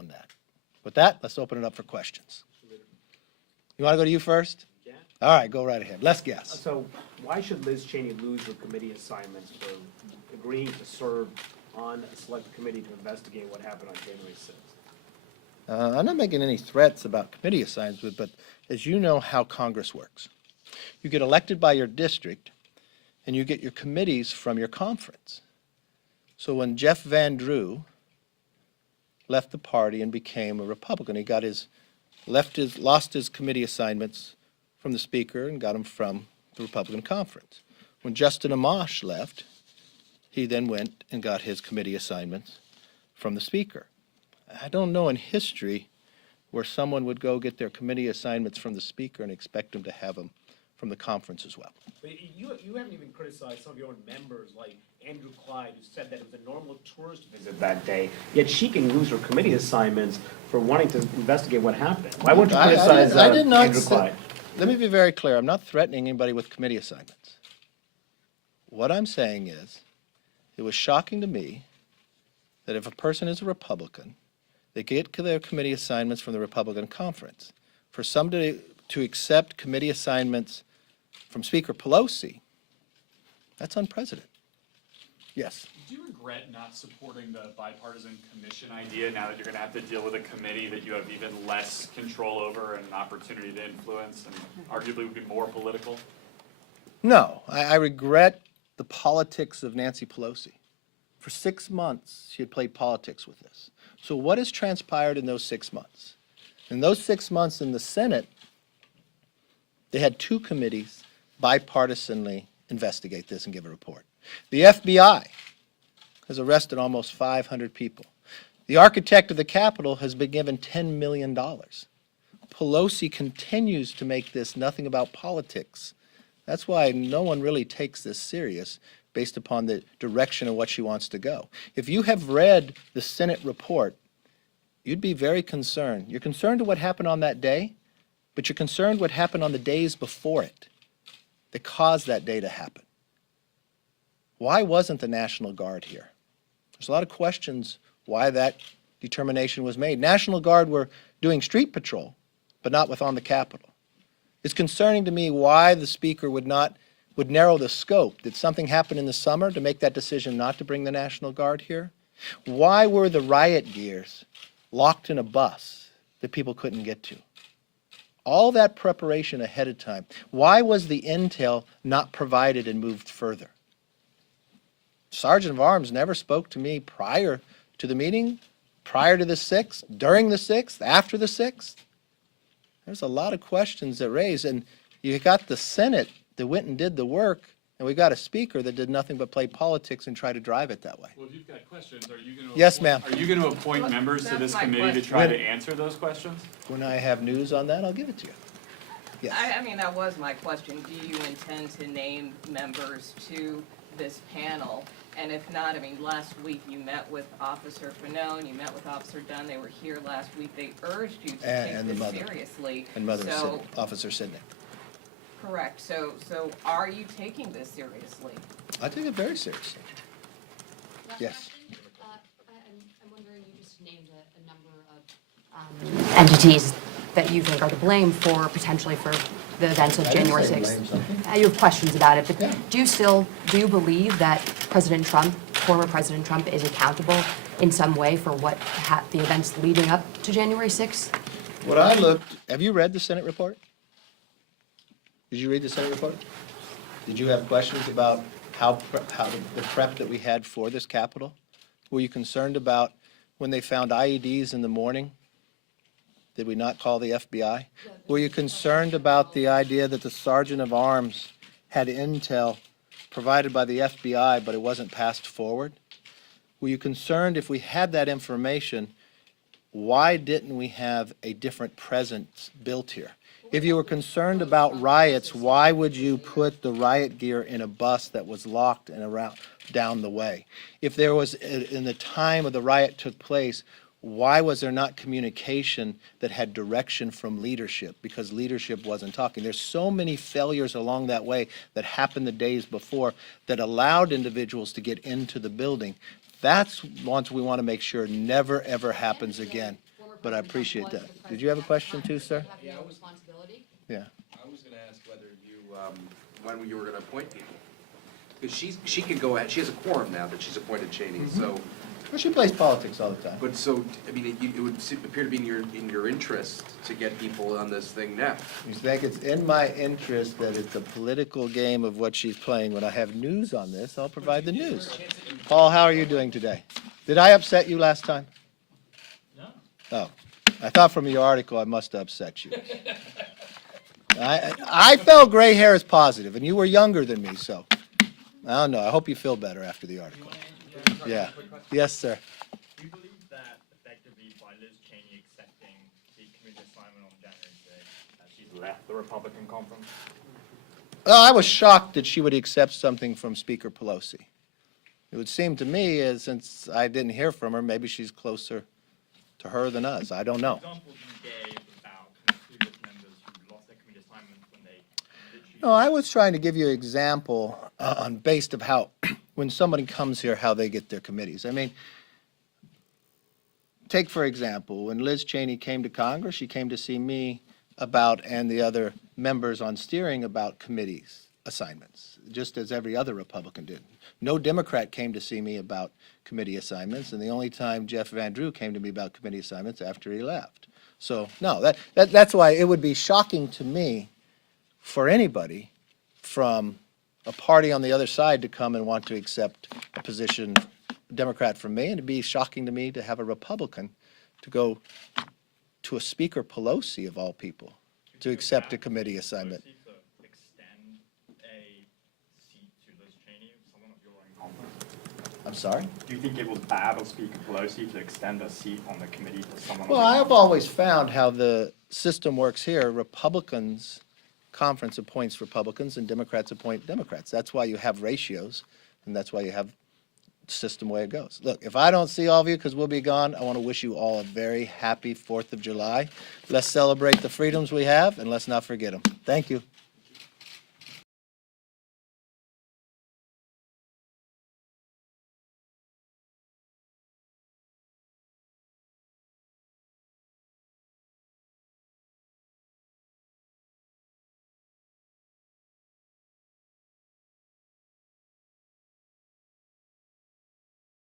on that. With that, let's open it up for questions. You want to go to you first? Yeah. All right, go right ahead. Let's guess. So why should Liz Cheney lose her committee assignments for agreeing to serve on a select committee to investigate what happened on January 6th? I'm not making any threats about committee assignments, but as you know how Congress works, you get elected by your district, and you get your committees from your conference. So when Jeff Van Drew left the party and became a Republican, he got lost his committee assignments from the Speaker and got them from the Republican conference. When Justin Amash left, he then went and got his committee assignments from the Speaker. I don't know in history where someone would go get their committee assignments from the Speaker and expect them to have them from the conference as well. But you haven't even criticized some of your own members, like Andrew Clyde, who said that it was a normal tourist visit that day, yet she can lose her committee assignments for wanting to investigate what happened. Why wouldn't you criticize Andrew Clyde? Let me be very clear. I'm not threatening anybody with committee assignments. What I'm saying is, it was shocking to me that if a person is a Republican, they get their committee assignments from the Republican conference. For somebody to accept committee assignments from Speaker Pelosi, that's unprecedented. Yes. Do you regret not supporting the bipartisan commission idea now that you're going to have to deal with a committee that you have even less control over and an opportunity to influence and arguably would be more political? No, I regret the politics of Nancy Pelosi. For 6 months, she had played politics with this. So what has transpired in those 6 months? In those 6 months in the Senate, they had 2 committees bipartisanly investigate this and give a report. The FBI has arrested almost 500 people. The architect of the Capitol has been given $10 million. Pelosi continues to make this nothing about politics. That's why no one really takes this serious based upon the direction of what she wants to go. If you have read the Senate report, you'd be very concerned. You're concerned to what happened on that day, but you're concerned what happened on the days before it that caused that day to happen. Why wasn't the National Guard here? There's a lot of questions why that determination was made. National Guard were doing street patrol, but not within the Capitol. It's concerning to me why the Speaker would narrow the scope. Did something happen in the summer to make that decision not to bring the National Guard here? Why were the riot gears locked in a bus that people couldn't get to? All that preparation ahead of time. Why was the intel not provided and moved further? Sergeant of Arms never spoke to me prior to the meeting, prior to the 6th, during the 6th, after the 6th. There's a lot of questions that raise, and you got the Senate that went and did the work, and we got a Speaker that did nothing but play politics and try to drive it that way. Well, if you've got questions, are you going to Yes, ma'am. Are you going to appoint members to this committee to try to answer those questions? When I have news on that, I'll give it to you. Yes. I mean, that was my question. Do you intend to name members to this panel? And if not, I mean, last week you met with Officer Fanone, you met with Officer Dunn, they were here last week, they urged you to take this seriously. And Officer Sidney. Correct, so are you taking this seriously? I take it very seriously. Yes. I'm wondering, you just named a number of entities that you think are to blame for, potentially for the events of January 6th. You have questions about it, but do you believe that President Trump, former President Trump, is accountable in some way for what the events leading up to January 6th? Have you read the Senate report? Did you read the Senate report? Did you have questions about how the prep that we had for this Capitol? Were you concerned about when they found IEDs in the morning? Did we not call the FBI? Were you concerned about the idea that the Sergeant of Arms had intel provided by the FBI, but it wasn't passed forward? Were you concerned if we had that information, why didn't we have a different presence built here? If you were concerned about riots, why would you put the riot gear in a bus that was locked and around down the way? If there was, in the time of the riot took place, why was there not communication that had direction from leadership? Because leadership wasn't talking. There's so many failures along that way that happened the days before that allowed individuals to get into the building. That's ones we want to make sure never, ever happens again. But I appreciate that. Did you have a question too, sir? Yeah, responsibility? Yeah. I was gonna ask whether you, when you were gonna appoint people. Because she can go ahead, she has a quorum now that she's appointed Cheney, so, Well, she plays politics all the time. but so, I mean, it would appear to be in your interest to get people on this thing now. You think it's in my interest that it's a political game of what she's playing. When I have news on this, I'll provide the news. Paul, how are you doing today? Did I upset you last time? No. Oh, I thought from your article I must have upset you. I felt gray hair is positive, and you were younger than me, so I don't know. I hope you feel better after the article. Yeah. Yes, sir. Do you believe that effectively by Liz Cheney accepting the committee assignment on January 6th, that she's left the Republican conference? I was shocked that she would accept something from Speaker Pelosi. It would seem to me, as since I didn't hear from her, maybe she's closer to her than us. I don't know. Examples you gave about kind of previous members who lost their committee assignments when they literally No, I was trying to give you an example on based of how, when somebody comes here, how they get their committees. I mean, take for example, when Liz Cheney came to Congress, she came to see me about, and the other members on steering about committees assignments, just as every other Republican did. No Democrat came to see me about committee assignments, and the only time Jeff Van Drew came to me about committee assignments after he left. So, no, that's why it would be shocking to me for anybody from a party on the other side to come and want to accept a position, a Democrat from me, and it'd be shocking to me to have a Republican to go to a Speaker Pelosi of all people to accept a committee assignment. Pelosi to extend a seat to Liz Cheney, someone of your own conference. I'm sorry? Do you think it was bad of Speaker Pelosi to extend a seat on the committee to someone? Well, I've always found how the system works here. Republicans, conference appoints Republicans and Democrats appoint Democrats. That's why you have ratios, and that's why you have the system the way it goes. Look, if I don't see all of you because we'll be gone, I want to wish you all a very happy 4th of July. Let's celebrate the freedoms we have, and let's not forget them. Thank you.